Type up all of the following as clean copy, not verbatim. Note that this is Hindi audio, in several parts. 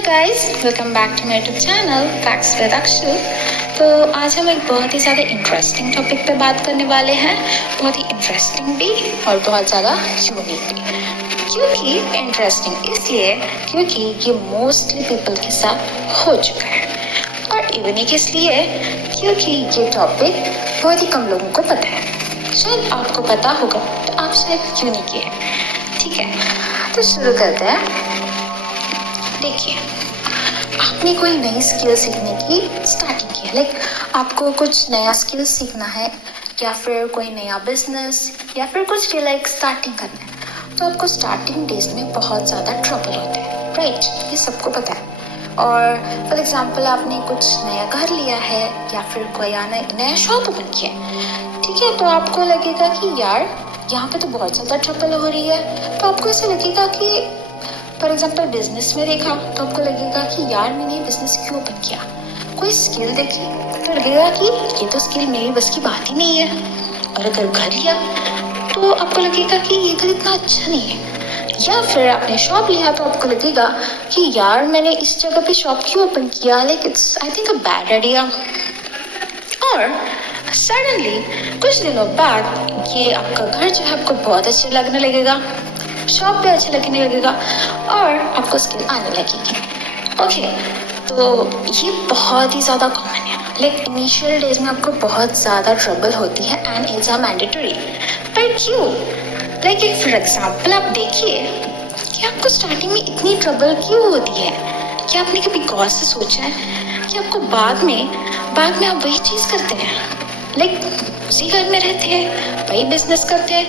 Guys, welcome back to my YouTube channel facts with Akshu. तो आज हम एक बहुत ही ज़्यादा इंटरेस्टिंग टॉपिक पे बात करने वाले हैं, बहुत ही इंटरेस्टिंग भी और बहुत ज़्यादा यूनिक भी। क्योंकि इंटरेस्टिंग इसलिए क्योंकि ये मोस्टली पीपल के साथ हो चुका है, और यूनिक इसलिए क्योंकि ये टॉपिक बहुत ही कम लोगों को पता है। शायद आपको पता होगा तो आप शायद यूनिक ही है। ठीक है, तो शुरू करते हैं। देखिए, आपने कोई नई स्किल सीखने की स्टार्टिंग की है, लाइक आपको कुछ नया स्किल सीखना है या फिर कोई नया बिजनेस या फिर कुछ भी लाइक स्टार्टिंग करना है, तो आपको स्टार्टिंग डेज में बहुत ज़्यादा ट्रबल होते हैं, राइट? ये सबको पता है। और फॉर एग्जांपल आपने कुछ नया घर लिया है या फिर कोई नया शॉप ओपन किया है, ठीक है, तो आपको लगेगा कि यार यहाँ पे तो बहुत ज़्यादा ट्रबल हो रही है। तो आपको ऐसा लगेगा कि फॉर एग्जाम्पल बिजनेस में देखा तो आपको लगेगा कि यार मैंने बिजनेस क्यों ओपन किया। कोई स्किल देखी तो लगेगा कि ये तो स्किल मेरी बस की बात ही नहीं है। और अगर घर लिया तो आपको लगेगा कि ये घर इतना अच्छा नहीं है। या फिर आपने शॉप लिया तो आपको लगेगा कि यार मैंने इस जगह पे शॉप क्यों ओपन किया, like it's I think a bad idea. और सडनली कुछ दिनों बाद ये आपका घर जो है आपको बहुत अच्छा लगने लगेगा, शॉप पे अच्छा लगने लगेगा और आपको स्किल आने लगेगी। ओके, तो ये बहुत ही ज़्यादा कॉमन है, लाइक इनिशियल डेज में आपको बहुत ज़्यादा ट्रबल होती है एंड इट्स अ मैंडेटरी। पर क्यों? लाइक एक फॉर एग्जाम्पल आप देखिए कि आपको स्टार्टिंग में इतनी ट्रबल क्यों होती है। क्या आपने कभी गौर से सोचा है कि आपको बाद में आप वही चीज़ करते हैं, लाइक उसी घर में रहते हैं, वही बिजनेस करते हैं,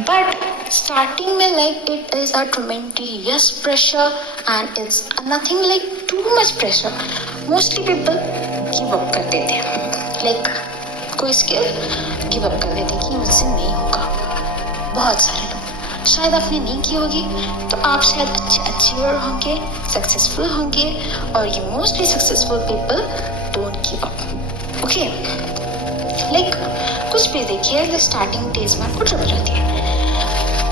बट starting में like it is a tremendous pressure and it's nothing like too much pressure. Mostly people give up कर देते हैं, like कोई स्किल give up कर देते हैं कि मुझसे नहीं होगा। बहुत सारे लोग, शायद आपने नहीं की होगी तो आप शायद अच्छे अचीवर होंगे, सक्सेसफुल होंगे, और ये mostly successful people don't give up. Okay, like कुछ भी देखिए, स्टार्टिंग डेज में आपको ट्रबल होती है।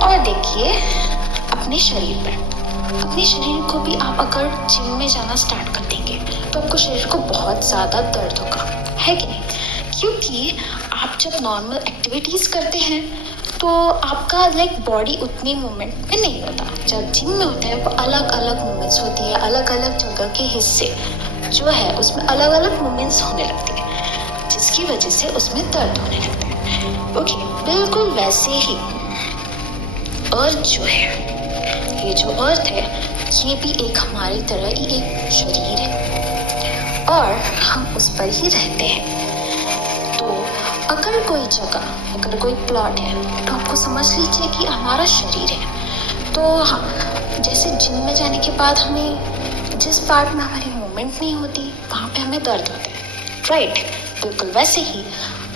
और देखिए अपने शरीर को भी आप अगर जिम में जाना स्टार्ट कर देंगे तो आपको शरीर को बहुत ज़्यादा दर्द होगा, है कि नहीं? क्योंकि आप जब नॉर्मल एक्टिविटीज़ करते हैं तो आपका लाइक बॉडी उतनी मूवमेंट में नहीं होता। जब जिम में होता है वो अलग अलग मूवमेंट्स होती है, अलग अलग जगह के हिस्से जो है उसमें अलग अलग मूवमेंट्स होने लगते हैं, जिसकी वजह से उसमें दर्द होने लगता है। ओके, बिल्कुल वैसे ही अर्थ जो है, ये जो अर्थ है ये भी एक हमारी तरह ही एक शरीर है और हम उस पर ही रहते हैं। तो अगर कोई जगह, अगर कोई प्लॉट है तो आपको समझ लीजिए कि हमारा शरीर है। तो हाँ, जैसे जिम में जाने के बाद हमें जिस पार्ट में हमारी मूवमेंट नहीं होती वहाँ पे हमें दर्द होता है, राइट? बिल्कुल वैसे ही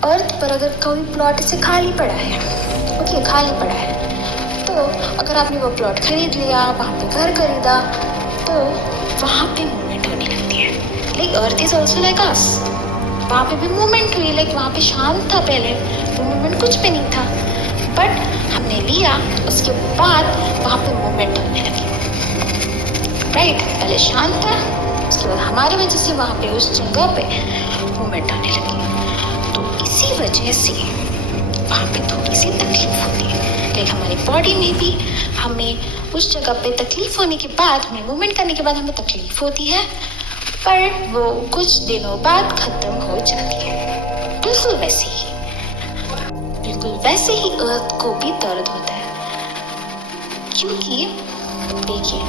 अर्थ पर अगर कोई प्लॉट ऐसे खाली पड़ा है, ओके, खाली पड़ा है, तो अगर आपने वो प्लॉट खरीद लिया, वहाँ पे घर खरीदा, तो वहाँ पे मूवमेंट होने लगती है। Like earth is also like us, वहाँ पे भी मूवमेंट हुई, लाइक वहाँ पे शांत था पहले, तो मूवमेंट कुछ भी नहीं था, बट हमने लिया उसके बाद वहाँ पे मूवमेंट होने लगी, राइट? पहले शांत था, उसके बाद हमारी वजह से वहाँ पे उस जगह पे मूवमेंट होने लगी। तो इसी वजह से वहाँ पे थोड़ी सी तकलीफ होती है, लाइक हमारी बॉडी में भी हमें उस जगह पे तकलीफ होने के बाद, हमें मूवमेंट करने के बाद हमें तकलीफ होती है, पर वो कुछ दिनों बाद खत्म हो जाती है। बिल्कुल वैसे ही अर्थ को भी दर्द होता है। क्योंकि देखिए,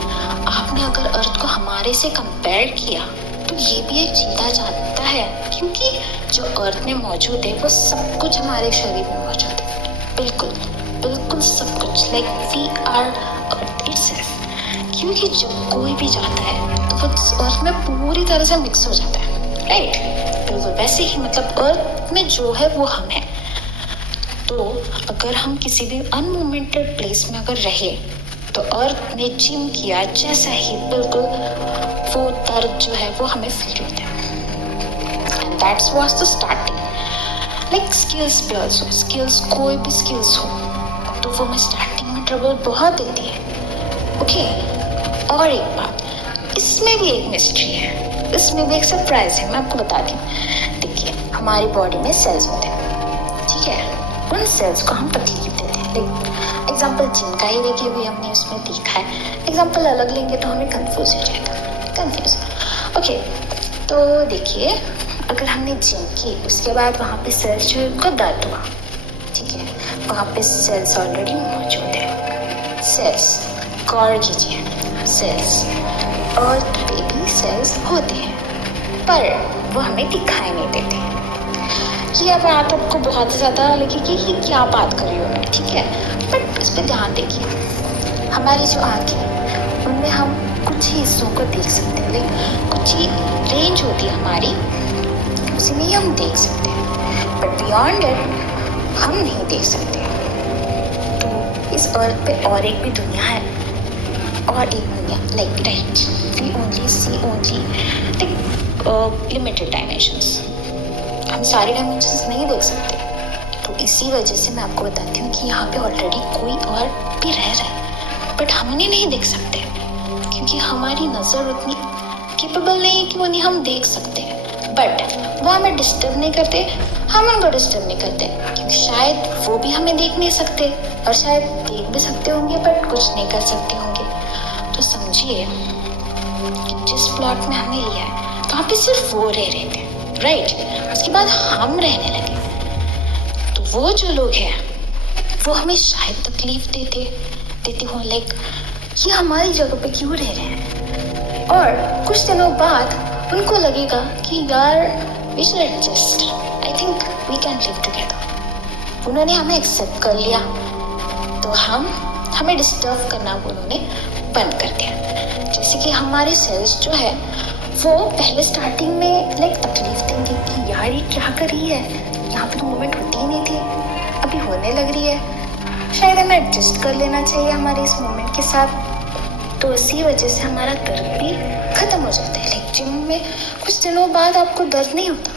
आपने अगर अर्थ को हमारे से कंपेयर किया तो ये भी एक चीता जाता है, क्योंकि जो अर्थ में मौजूद है वो सब कुछ हमारे शरीर में मौजूद है, बिल्कुल सब कुछ, like we are earth itself. क्योंकि जब कोई भी जाता है तो वो अर्थ में पूरी तरह से मिक्स हो जाता है, राइट? बिल्कुल वैसे ही मतलब अर्थ में जो है वो हम है। तो अगर हम किसी भी अनमूवमेंटेड प्लेस में अगर रहे तो अर्थ ने जिम किया जैसा ही बिल्कुल वो दर्द जो है वो हमें फील होता है। And that's was the starting. Like skills भी ऑल्सो, स्किल्स कोई भी स्किल्स हो तो वो हमें स्टार्टिंग में ट्रबल बहुत देती है। ओके, और एक बात, इसमें भी एक मिस्ट्री है, इसमें भी एक सरप्राइज है, मैं आपको बता दूं। देखिए, हमारी बॉडी में सेल्स होते हैं, ठीक है, उन सेल्स को हम तकलीफ देते हैं। लाइक एग्जाम्पल जिनका ही देखिए, भी हमने उसमें देखा है, एग्जाम्पल अलग लेंगे तो हमें कंफ्यूज हो जाएगा, कंफ्यूज। ओके, तो देखिए, अगर हमने जिम की, उसके बाद वहाँ पे सेल्स जो उनको दर्द हुआ, ठीक है, वहाँ पे सेल्स ऑलरेडी मौजूद है। सेल्स गौर कीजिए, सेल्स और बेबी सेल्स होते हैं, पर वो हमें दिखाई नहीं देते। ये बात आपको बहुत ज़्यादा लगेगी कि क्या बात कर रही हूँ मैं, ठीक है, बट इस पर ध्यान देखिए। हमारी जो आँखें, उनमें हम कुछ ही हिस्सों को देख सकते हैं, लेकिन कुछ ही रेंज होती है हमारी, उसी में ही हम देख सकते हैं, बट बियॉन्ड इट हम नहीं देख सकते। तो इस अर्थ पे और एक भी दुनिया है, और एक दुनिया, like right, we only see only like limited dimensions, हम सारे डायमेंशंस नहीं देख सकते। तो इसी वजह से मैं आपको बताती हूँ कि यहाँ पे ऑलरेडी कोई और भी रह रहा है, बट हम उन्हें नहीं देख सकते, क्योंकि हमारी नज़र उतनी केपेबल नहीं है कि उन्हें हम देख सकते हैं। बट वो हमें डिस्टर्ब नहीं करते, हम उनको डिस्टर्ब नहीं करते, क्योंकि शायद वो भी हमें देख नहीं सकते, और शायद देख भी सकते होंगे बट कुछ नहीं कर सकते होंगे। तो समझिए, जिस प्लॉट में हमें लिया है वहाँ पे सिर्फ वो रह रहे थे, राइट, उसके बाद हम रहने लगे। तो वो जो लोग हैं वो हमें शायद तकलीफ देते हो, लाइक ये हमारी जगह पे क्यों रह रहे हैं, और कुछ दिनों बाद उनको लगेगा कि यार we should adjust, I think we can live together. उन्होंने हमें एक्सेप्ट कर लिया, तो हमें डिस्टर्ब करना उन्होंने बंद कर दिया। जैसे कि हमारे सेल्स जो है वो पहले स्टार्टिंग में लाइक तकलीफ देंगे कि यार ये क्या कर रही है, यहाँ पे तो मूवमेंट होती ही नहीं थी, अभी होने लग रही है, शायद हमें एडजस्ट कर लेना चाहिए हमारे इस मूवमेंट के साथ। तो इसी वजह से हमारा दर्द भी खत्म हो जाता है। लाइक जिम में कुछ दिनों बाद आपको दर्द नहीं होता,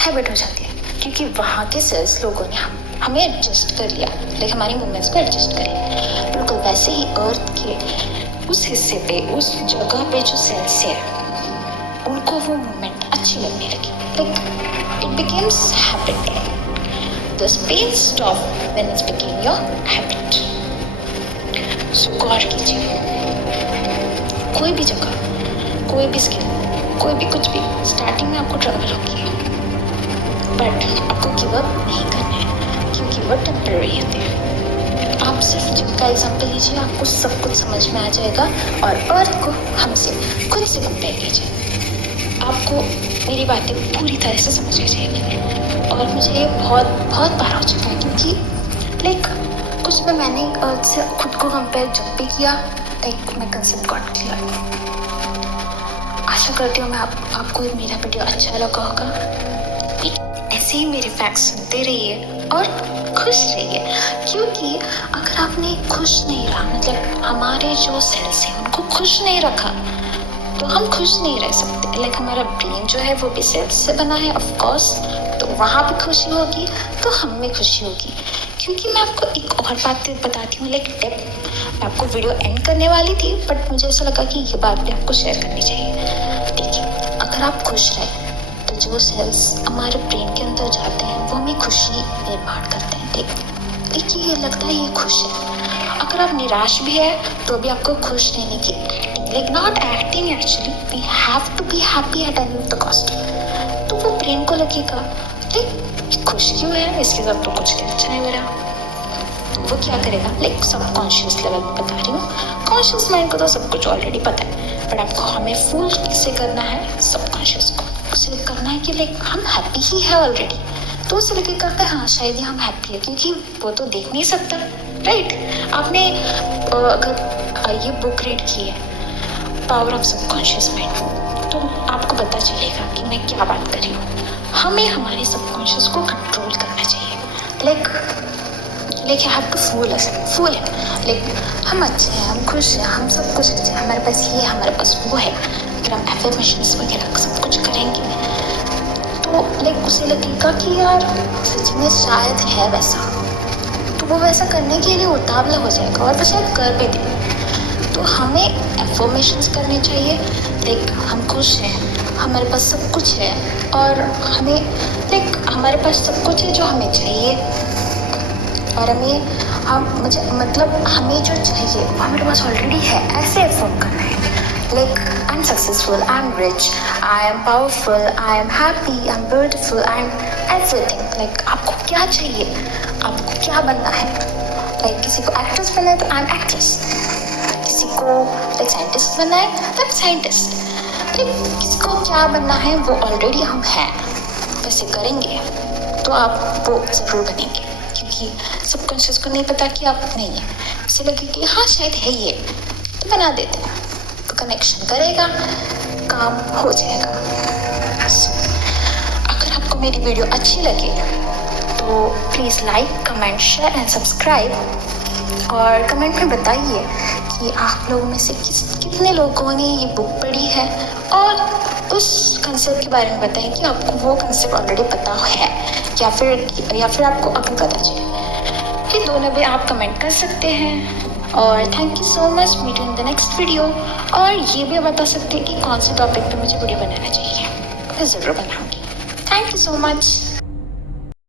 हैबिट हो जाती है, क्योंकि वहाँ के सेल्स लोगों ने हमें एडजस्ट कर लिया, लाइक हमारी मूवमेंट्स को एडजस्ट कर लिया। बिल्कुल वैसे ही अर्थ के उस हिस्से पे, उस जगह पे जो सेल्स है, उनको वो मूवमेंट अच्छी लगने लगी, like it becomes habit. The pain stop when it became your habit. So गौर कीजिए, कोई भी जगह, कोई भी स्किल, कोई भी कुछ भी, स्टार्टिंग में आपको ट्रबल होगी, बट आपको गिव अप नहीं करना है, क्योंकि वो टेम्पररी होते हैं। आप सिर्फ जिनका एग्जाम्पल लीजिए, आपको सब कुछ समझ में आ जाएगा, और अर्थ को हमसे खुद से कंपेयर कीजिए, आपको मेरी बातें पूरी तरह से समझ आ जाएगी। और मुझे ये बहुत बहुत बार हो चुका है, क्योंकि लाइक कुछ में मैंने अर्थ से खुद को कंपेयर जब भी किया, लाइक मैं कंसेप्ट गॉट क्लियर। आशा करती हूँ मैं आपको मेरा वीडियो अच्छा लगा होगा। ऐसे ही मेरे फैक्ट्स सुनते रहिए और खुश रहिए, क्योंकि अगर आपने खुश नहीं रहा, मतलब हमारे जो सेल्स हैं उनको खुश नहीं रखा, तो हम खुश नहीं रह सकते। लाइक हमारा ब्रेन जो है वो भी सेल्स से बना है, ऑफ कोर्स, तो वहाँ भी खुशी होगी तो हम में खुशी होगी। क्योंकि मैं आपको एक और बात बताती हूँ, लाइक टिप, मैं आपको वीडियो एंड करने वाली थी, बट मुझे ऐसा लगा कि ये बात भी आपको शेयर करनी चाहिए। देखिए, अगर आप खुश रहे तो जो सेल्स हमारे ब्रेन के अंदर जाते हैं वो हमें खुशी निर्माण करते हैं। देखिए, ये लगता है ये खुश है। अगर आप निराश भी है तो भी आपको खुश रहने की acting, like not acting, actually we have to be happy at any of the cost. तो वो ब्रेन को लगेगा लाइक खुश क्यों है, इसके साथ तो कुछ नहीं अच्छा है मेरा। तो वो क्या करेगा, लाइक सबकॉन्शियस लेवल में बता रही हूँ, कॉन्शियस माइंड को तो सब कुछ ऑलरेडी पता है, बट आपको हमें फुल किससे करना है, सबकॉन्शियस को उसे करना है कि लाइक हम हैप्पी ही है ऑलरेडी। तो उसे लगेगा कि हाँ शायद ही हम हैप्पी है, क्योंकि वो तो देख नहीं सकता, राइट। आपने अगर ये बुक रीड की है, पावर ऑफ सबकॉन्शियस माइंड, तो आपको पता चलेगा कि मैं क्या बात कर रही हूँ। हमें हमारे सबकॉन्शियस को कंट्रोल करना चाहिए, like you have to fool है, लाइक हम अच्छे हैं, हम खुश हैं, हम सब कुछ अच्छे हैं, हमारे पास ये है, हमारे पास वो है। फिर हम एफर्मेशंस वगैरह सब कुछ करेंगे, तो लाइक उसे लगेगा कि यार सच में शायद है वैसा, तो वो वैसा करने के लिए उतावला हो जाएगा और वो शायद कर भी दे। तो तो हमें एफर्मेशंस करने चाहिए, लाइक हम खुश हैं, हमारे पास सब कुछ है और हमें लाइक हमारे पास सब कुछ है जो हमें चाहिए और मतलब हमें जो चाहिए वो हमारे पास ऑलरेडी है, ऐसे एफर्म करना है। Like I am successful, I am rich, I am powerful, I am happy, I am beautiful, I am everything. Like आपको क्या चाहिए, आपको क्या बनना है। लाइक किसी को एक्ट्रेस बनना है तो आई एम एक्ट्रेस, किसी को लाइक साइंटिस्ट बनना है तो साइंटिस्ट। लाइक किसी को क्या बनना है वो ऑलरेडी हम हैं, वैसे करेंगे तो आप वो ज़रूर बनेंगे, क्योंकि सबकॉन्शियस को नहीं पता कि आप नहीं है, इसे लगे कि हाँ शायद है ये, तो बना देते हैं, तो कनेक्शन करेगा, काम हो जाएगा। अगर आपको मेरी वीडियो अच्छी लगे तो please like, comment, share and subscribe और कमेंट में बताइए कि आप लोगों में से कितने लोगों ने ये बुक पढ़ी है और उस कंसेप्ट के बारे में बताएं कि आपको वो कंसेप्ट ऑलरेडी पता है या फिर आपको अभी पता चले। ये दोनों भी आप कमेंट कर सकते हैं और thank you so much. Meet you in the next video. और ये भी बता सकते हैं कि कौन से टॉपिक पे मुझे वीडियो बनाना चाहिए, मैं ज़रूर बनाऊँगी। Thank you so much.